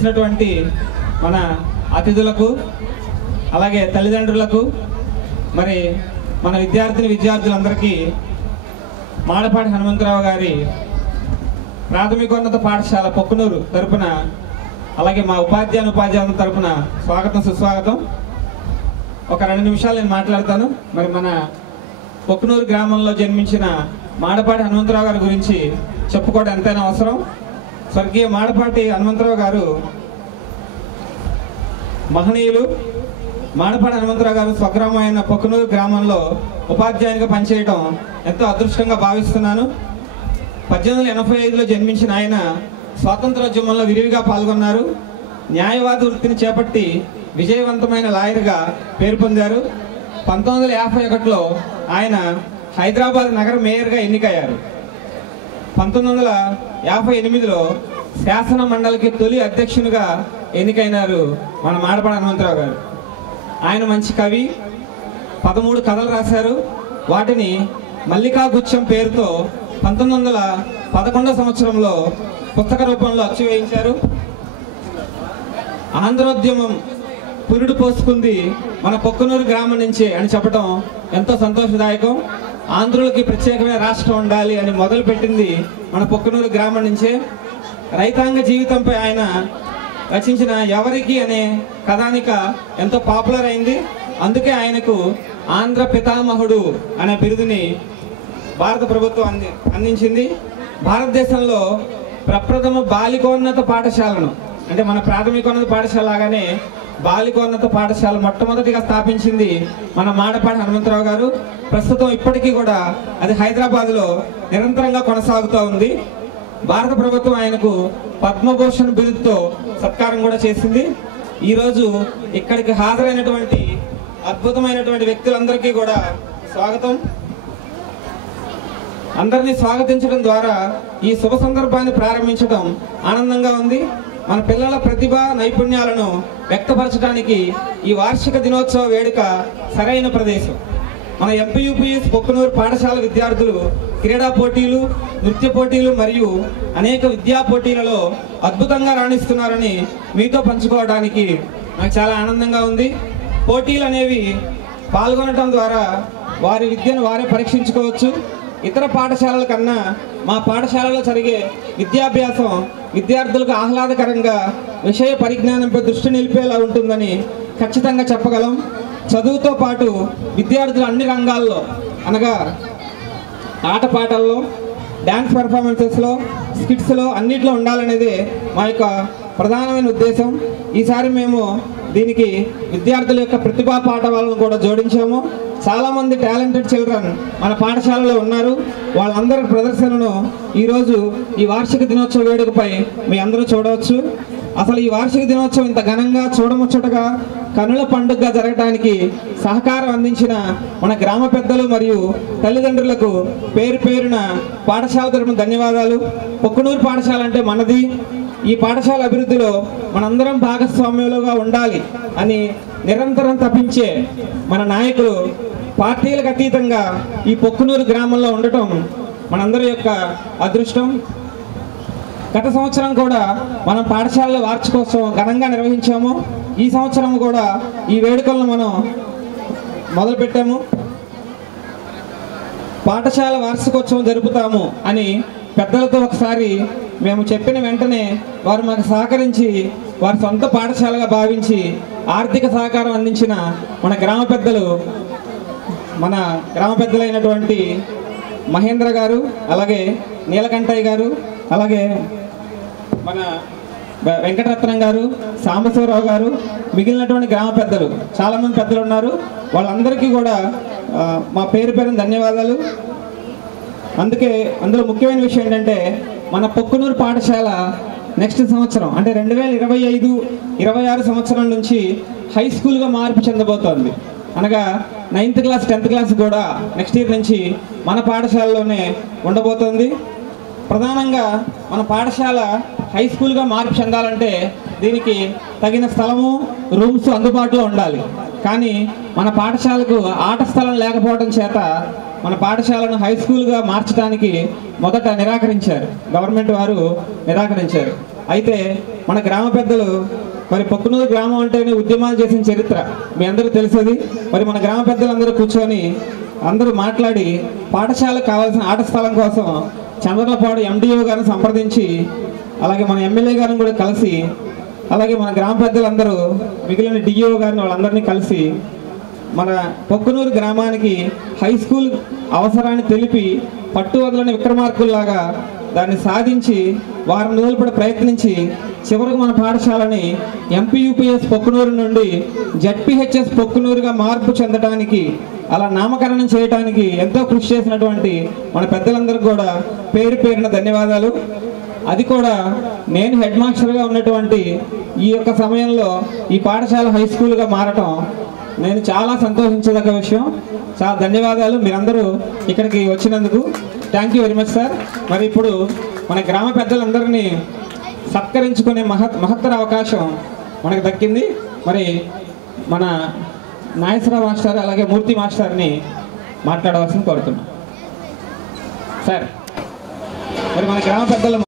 విచ్చేసినటువంటి మన అతిథులకు అలాగే తల్లిదండ్రులకు మరి మన విద్యార్థులందరికీ మాడపాటి హనుమంతరావు గారి ప్రాథమికోన్నత పాఠశాల పొక్కునూరు తరపున అలాగే మా ఉపాధ్యాయుల తరపున స్వాగతం సుస్వాగతం. ఒక 2 నిమిషాలు నేను మాట్లాడతాను. మరి మన పొక్కునూరు గ్రామంలో జన్మించిన మాడపాటి హనుమంతరావు గారి గురించి చెప్పుకోవడం ఎంతైనా అవసరం. స్వర్గీయ మాడపాటి హనుమంతరావు గారు మహనీయులు. మాడపాటి హనుమంతరావు గారు స్వగ్రామం అయిన పొక్కునూరు గ్రామంలో ఉపాధ్యాయునిగా పనిచేయడం ఎంతో అదృష్టంగా భావిస్తున్నాను. 1885లో జన్మించిన ఆయన స్వాతంత్రోద్యమంలో విరివిగా పాల్గొన్నారు. న్యాయవాద వృత్తిని చేపట్టి విజయవంతమైన లాయర్గా పేరు పొందారు. 1951లో ఆయన హైదరాబాద్ నగర మేయర్గా ఎన్నికయ్యారు. 1958లో శాసన మండలికి తొలి అధ్యక్షునిగా ఎన్నికైనారు మన మాడపాటి హనుమంతరావు గారు. ఆయన మంచి కవి, 13 కథలు రాశారు. వాటిని మల్లికా గుచ్చం పేరుతో 1911 సంవత్సరంలో పుస్తక రూపంలో అచ్చు వేయించారు. ఆంధ్రోద్యమం పురుడు పోసుకుంది మన పొక్కునూరు గ్రామం నుంచే అని చెప్పడం ఎంతో సంతోషదాయకం. ఆంధ్రులకి ప్రత్యేకమైన రాష్ట్రం ఉండాలి అని మొదలుపెట్టింది మన పొక్కునూరు గ్రామం నుంచే. రైతాంగ జీవితంపై ఆయన రచించిన ఎవరికి అనే కథానిక ఎంతో పాపులర్ అయింది. అందుకే ఆయనకు ఆంధ్ర పితామహుడు అనే బిరుదుని భారత ప్రభుత్వం అందించింది. భారతదేశంలో ప్రప్రథమ బాలికోన్నత పాఠశాలను, అంటే మన ప్రాథమికోన్నత పాఠశాల లాగానే బాలికోన్నత పాఠశాల మొట్టమొదటిగా స్థాపించింది మన మాడపాటి హనుమంతరావు గారు. ప్రస్తుతం ఇప్పటికీ కూడా అది హైదరాబాద్లో నిరంతరంగా కొనసాగుతూ ఉంది. భారత ప్రభుత్వం ఆయనకు పద్మభూషణ్ బిరుదుతో సత్కారం కూడా చేసింది. ఈరోజు ఇక్కడికి హాజరైనటువంటి అద్భుతమైనటువంటి వ్యక్తులందరికీ కూడా స్వాగతం. అందరినీ స్వాగతించడం ద్వారా ఈ శుభ సందర్భాన్ని ప్రారంభించడం ఆనందంగా ఉంది. మన పిల్లల ప్రతిభ నైపుణ్యాలను వ్యక్తపరచడానికి ఈ వార్షిక దినోత్సవ వేడుక సరైన ప్రదేశం. మన ఎంపీయూపీఎస్ పొక్కునూరు పాఠశాల విద్యార్థులు క్రీడా పోటీలు, నృత్య పోటీలు మరియు అనేక విద్యా పోటీలలో అద్భుతంగా రాణిస్తున్నారని మీతో పంచుకోవడానికి నాకు చాలా ఆనందంగా ఉంది. పోటీలు అనేవి పాల్గొనడం ద్వారా వారి విద్యను వారే పరీక్షించుకోవచ్చు. ఇతర పాఠశాలల కన్నా మా పాఠశాలలో జరిగే విద్యాభ్యాసం విద్యార్థులకు ఆహ్లాదకరంగా విషయ పరిజ్ఞానంపై దృష్టి నిలిపేలా ఉంటుందని ఖచ్చితంగా చెప్పగలం. చదువుతో పాటు విద్యార్థులు అన్ని రంగాల్లో అనగా ఆటపాటల్లో, డ్యాన్స్ పెర్ఫార్మెన్సెస్లో, స్కిట్స్లో అన్నిట్లో ఉండాలనేదే మా యొక్క ప్రధానమైన ఉద్దేశం. ఈసారి మేము దీనికి విద్యార్థుల యొక్క ప్రతిభా పాఠవాలను కూడా జోడించాము. చాలామంది టాలెంటెడ్ చిల్డ్రన్ మన పాఠశాలలో ఉన్నారు. వాళ్ళందరి ప్రదర్శనను ఈరోజు ఈ వార్షిక దినోత్సవ వేడుకపై మీ అందరూ చూడవచ్చు. అసలు ఈ వార్షిక దినోత్సవం ఇంత ఘనంగా చూడముచ్చటగా కనుల పండుగగా జరగడానికి సహకారం అందించిన మన గ్రామ పెద్దలు మరియు తల్లిదండ్రులకు పేరు పేరున పాఠశాల తరపున ధన్యవాదాలు. పొక్కునూరు పాఠశాల అంటే మనది. ఈ పాఠశాల అభివృద్ధిలో మనందరం భాగస్వామ్యులుగా ఉండాలి అని నిరంతరం తప్పించే మన నాయకులు పార్టీలకు అతీతంగా ఈ పొక్కునూరు గ్రామంలో ఉండటం మనందరి యొక్క అదృష్టం. గత సంవత్సరం కూడా మనం పాఠశాలలో వార్షికోత్సవం ఘనంగా నిర్వహించాము. ఈ సంవత్సరం కూడా ఈ వేడుకలను మనం మొదలుపెట్టాము. పాఠశాల వార్షికోత్సవం జరుపుతాము అని పెద్దలతో ఒకసారి మేము చెప్పిన వెంటనే వారు మాకు సహకరించి వారి సొంత పాఠశాలగా భావించి ఆర్థిక సహకారం అందించిన మన గ్రామ పెద్దలైనటువంటి మహేంద్ర గారు, అలాగే నీలకంఠయ్య గారు, అలాగే మన వెంకటరత్నం గారు, సాంబశివరావు గారు, మిగిలినటువంటి గ్రామ పెద్దలు చాలామంది పెద్దలు ఉన్నారు. వాళ్ళందరికీ కూడా మా పేరు పేరున ధన్యవాదాలు. అందులో ముఖ్యమైన విషయం ఏంటంటే మన పొక్కునూరు పాఠశాల నెక్స్ట్ సంవత్సరం అంటే 2025-26 సంవత్సరం నుంచి హై స్కూల్గా మార్పు చెందబోతోంది. అనగా 9th క్లాస్ 10th క్లాస్ కూడా నెక్స్ట్ ఇయర్ నుంచి మన పాఠశాలలోనే ఉండబోతోంది. ప్రధానంగా మన పాఠశాల హై స్కూల్గా మార్పు చెందాలంటే దీనికి తగిన స్థలము, రూమ్స్ అందుబాటులో ఉండాలి. కానీ మన పాఠశాలకు ఆట స్థలం లేకపోవడం చేత మన పాఠశాలను హై స్కూల్గా మార్చడానికి మొదట నిరాకరించారు, గవర్నమెంట్ వారు నిరాకరించారు. అయితే మన గ్రామ పెద్దలు మరి పొక్కునూరు గ్రామం అంటేనే ఉద్యమాలు చేసిన చరిత్ర మీ అందరూ తెలుసది. మరి మన గ్రామ పెద్దలందరూ కూర్చొని అందరూ మాట్లాడి పాఠశాలకు కావాల్సిన ఆట స్థలం కోసం చంద్రలపాడు ఎండిఓ గారిని సంప్రదించి, అలాగే మన ఎమ్మెల్యే గారిని కూడా కలిసి, అలాగే మన గ్రామ పెద్దలందరూ మిగిలిన డిఈఓ గారిని వాళ్ళందరినీ కలిసి మన పొక్కునూరు గ్రామానికి హై స్కూల్ అవసరాన్ని తెలిపి పట్టు వదలని విక్రమార్కుల్లాగా దాన్ని సాధించి వారం రోజులు కూడా ప్రయత్నించి చివరికి మన పాఠశాలని ఎంపీయూపీఎస్ పొక్కునూరు నుండి జెడ్పీహెచ్ఎస్ పొక్కునూరుగా మార్పు చెందడానికి, అలా నామకరణం చేయడానికి ఎంతో కృషి చేసినటువంటి మన పెద్దలందరికీ కూడా పేరు పేరున ధన్యవాదాలు. అది కూడా నేను హెడ్ మాస్టర్గా ఉన్నటువంటి ఈ యొక్క సమయంలో ఈ పాఠశాల హై స్కూల్గా మారటం నేను చాలా సంతోషించదగ్గ విషయం. చాలా ధన్యవాదాలు మీరందరూ ఇక్కడికి వచ్చినందుకు. Thank you very much sir. మరి ఇప్పుడు మన గ్రామ పెద్దలందరినీ సత్కరించుకునే మహత్తర అవకాశం మనకు దక్కింది. మరి మన నాగేశ్వరరావు మాస్టర్ అలాగే మూర్తి మాస్టర్ని మాట్లాడవలసింది కోరుతున్నాం సార్. మరి మన గ్రామ పెద్దల